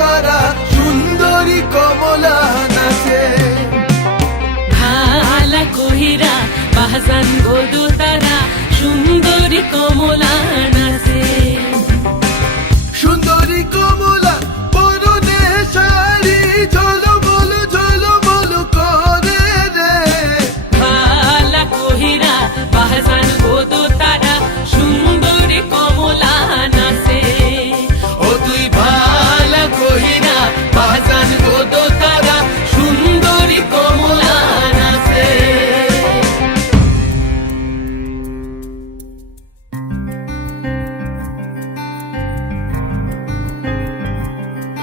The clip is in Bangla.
তারা সুন্দরী কমলা নাচে। ভালা কহিরা বাহাজান গোদো তারা সুন্দরী কমলা নাচে। সুন্দরী কমলা